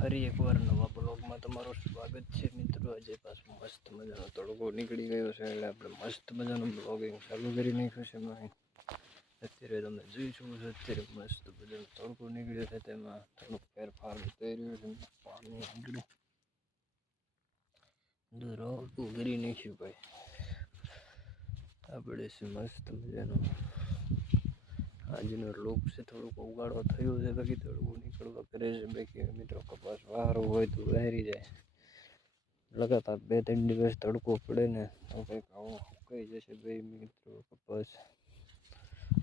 ફરી એકવાર નવા બ્લોગમાં તમારું સ્વાગત છે મિત્રો। આજે પાછું મસ્ત મજાનો તડકો નીકળી ગયો છે એટલે આપણે મસ્ત મજાનું બ્લોગિંગ ચાલુ કરી નાખ્યું છે। અત્યારે તમે જોઈ શકો છો, અત્યારે મસ્ત મજાનો તડકો નીકળ્યો છે, તેમાં થોડુંક ફેરફાર થઈ રહ્યો છે। પાણી નીકળ્યું દૂર કરી નાખ્યું ભાઈ, આપણે મસ્ત મજાનો આજનો લોક છે, થોડોક ઉગાડો થયો છે, બાકી તડકો નીકળવા કરે છે। બાકી મિત્રો કપાસ વારો હોય તો વહેરી જાય, લગાતાર 2-3 દિવસ તડકો પડે ને તો કંઈક આવો સુકાઈ જશે ભાઈ મિત્રો, કપાસ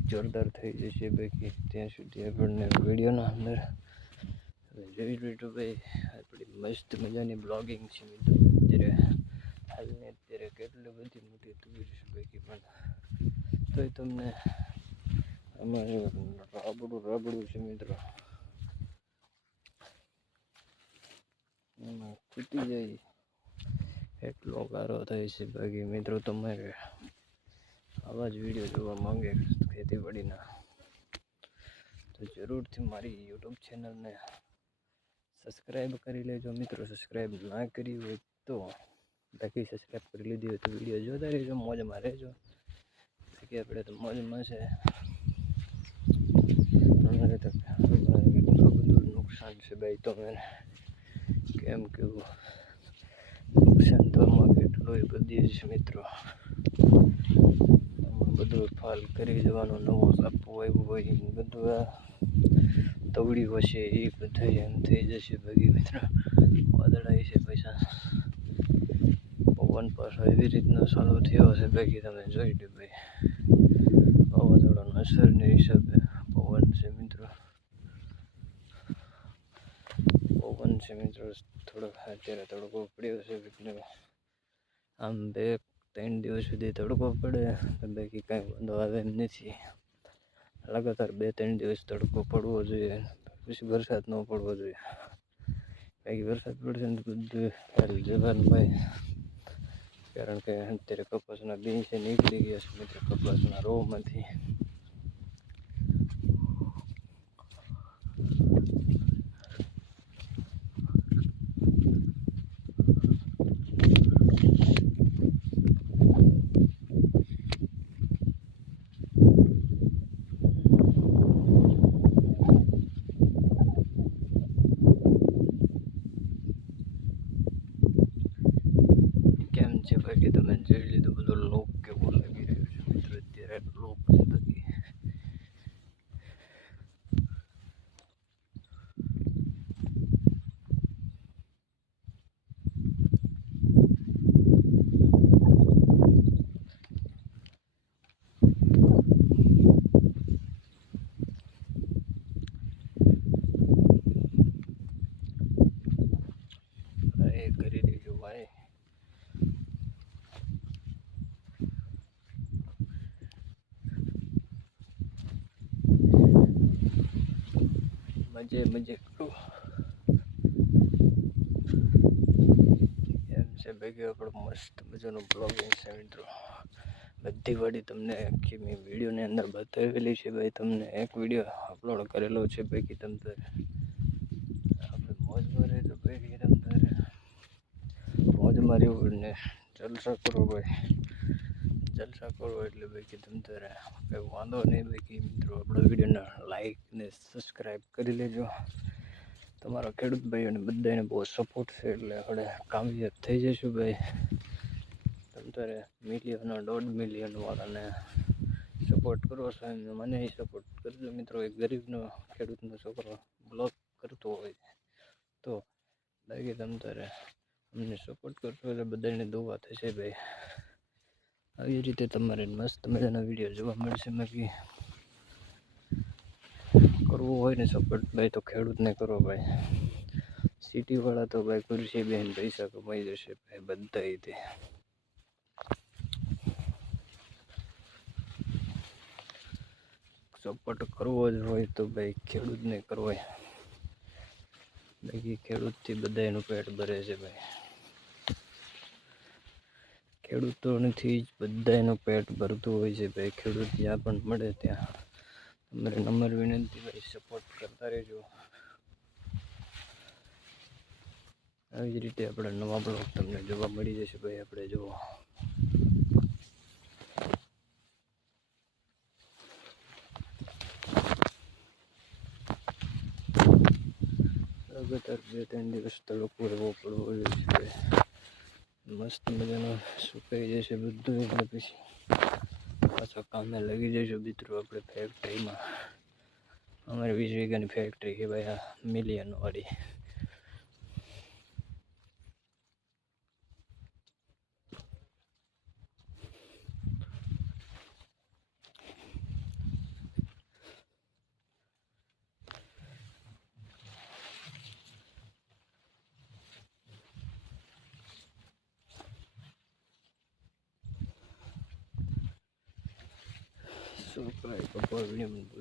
જોરદાર થઈ જશે। બાકી ત્યાં સુધી આપણને વિડીયોના અંદર જોઈ લીધું ભાઈ, આપણી મસ્ત મજાની બ્લોગિંગ છે મિત્રો। અત્યારે કેટલી બધી મોટી તુવેર છે બાકી, પણ તોય તમને આમાં રબડું છે મિત્રો, એમાં ખૂટી જાય એટલો ગારો થાય છે। બાકી મિત્રો તમારે આવા જ વિડીયો જોવા માંગે ખેતીવાડીના તો જરૂરથી મારી યુટ્યુબ ચેનલને સબસ્ક્રાઈબ કરી લેજો મિત્રો। સબસ્ક્રાઈબ ના કરી હોય તો બાકી સબસ્ક્રાઈબ કરી લીધી હોય તો વિડીયો જોતા રહેજો, મોજમાં રહેજો। બાકી આપણે તો મોજમાં છે, અમારે તો કેટલું બધું નુકસાન છે ભાઈ, તો મને કેમ કેવું નુકસાન તો આમાં કેટલું બધી છે મિત્રો। આમાં બધું ફાલ કરી દેવાનું, નવો કાપવો આવ્યું હોય બધું આ તવડી હશે એ બધું એમ થઈ જશે। બાકી મિત્રો વાદળા છે પૈસા, પવન પાછો એવી રીતનો ચાલુ થયો હશે બાકી તમે જોઈ લો ભાઈ, વાવાઝોડાના અસરની હિસાબે પવન છે મિત્રો, થોડોક અત્યારે તડકો પડ્યો છે એટલે આમ 2-3 દિવસ સુધી તડકો પડે તો બાકી કાંઈ વાંધો આવે એમ નથી। લગાતાર 2-3 દિવસ તડકો પડવો જોઈએ, પછી વરસાદ ન પડવો જોઈએ। બાકી વરસાદ પડશે ને તો બધું હારી જવાનું ભાઈ, કારણ કે અત્યારે કપાસના બીજ છે નીકળી ગયા છે મિત્રો, કપાસના રોમાંથી કેમ છે બાકી તમે જોઈ લીધું બધો લોક કેવો લાગી રહ્યો છે મિત્રો, અત્યારે લોક છે બાકી એ કરી દેજો ભાઈ। મજે કરું એમ છે બાકી આપણો મસ્ત મજાનો બ્લોગિંગ છે મિત્રો। બધી વાડી તમને આખી મેં વિડીયોની અંદર બતાવેલી છે ભાઈ, તમને એક વિડીયો અપલોડ કરેલો છે બાકી તમે આપણે મોજમાં રહેજો ભાઈ, તમે મોજમાં રહેવું ને જલસા કરો ભાઈ, જલસા કરો એટલે બાકી તમે તારે કંઈ વાંધો નહીં। બાકી મિત્રો આપણા વિડીયોને લાઈક ને સબસ્ક્રાઈબ કરી લેજો, તમારા ખેડૂત ભાઈઓને બધાને બહુ સપોર્ટ છે એટલે આપણે કામયાબ થઈ જઈશું ભાઈ। તમે તારે મિલિયન 1.5 મિલિયન વાળાને સપોર્ટ કરો છો એમ મને સપોર્ટ કરજો મિત્રો। એક ગરીબનો ખેડૂતનો છોકરો બ્લોગ કરતો હોય તો બાકી તમે તારે અમને સપોર્ટ કરશો એટલે બધાને દુઆ થશે ભાઈ। આવી રીતે તમારે મસ્ત મજાના વિડીયો જોવા મળશે। બાકી કરવું હોય ને સપોર્ટ ભાઈ તો ખેડૂતને કરો ભાઈ, સિટીવાળા તો ભાઈ ખુરશી બેન પૈસા કમાઈ જશે ભાઈ બધા રીતે। સપોર્ટ કરવો જ હોય તો ભાઈ ખેડૂતને કરવો, બાકી ખેડૂતથી બધાનું પેટ ભરે છે ભાઈ, ખેડૂતોથી જ બધાનું પેટ ભરતું હોય છે ભાઈ। ખેડૂત જ્યાં પણ મળે ત્યાં તમારે નમ્ર વિનંતી ભાઈ સપોર્ટ કરતા રહેજો। આવી જ રીતે આપણે નવા બ્લોગ તમને જોવા મળી જશે ભાઈ. આપણે જુઓ લગાતાર 2-3 દિવસ તડકો એવો પડવો છે. મસ્ત મજાનો સુકાઈ જશે બધું, એટલે પછી પાછા કામે લાગી જઈશું મિત્રો. આપણે ફેક્ટરીમાં, અમારે 20 વીઘાની ફેક્ટરી છે ભાઈ, આ મિલિયનવાળી. છોકરા કપોર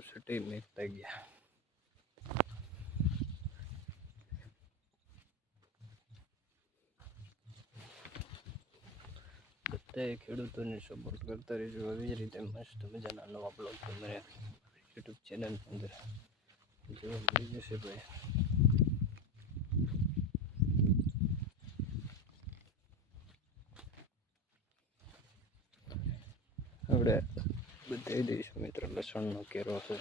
સટી મેકતા ગયા. બધાએ ખેડૂતોને સપોર્ટ કરતા રહેજો. આવી જ રીતે મસ્ત મજાના નવા બ્લોગ તમારે યુટ્યુબ ચેનલ અંદર જોવા મળી જશે ભાઈ. આપણે બતાવી દઈશું મિત્રો, લસણનો કેરો છે.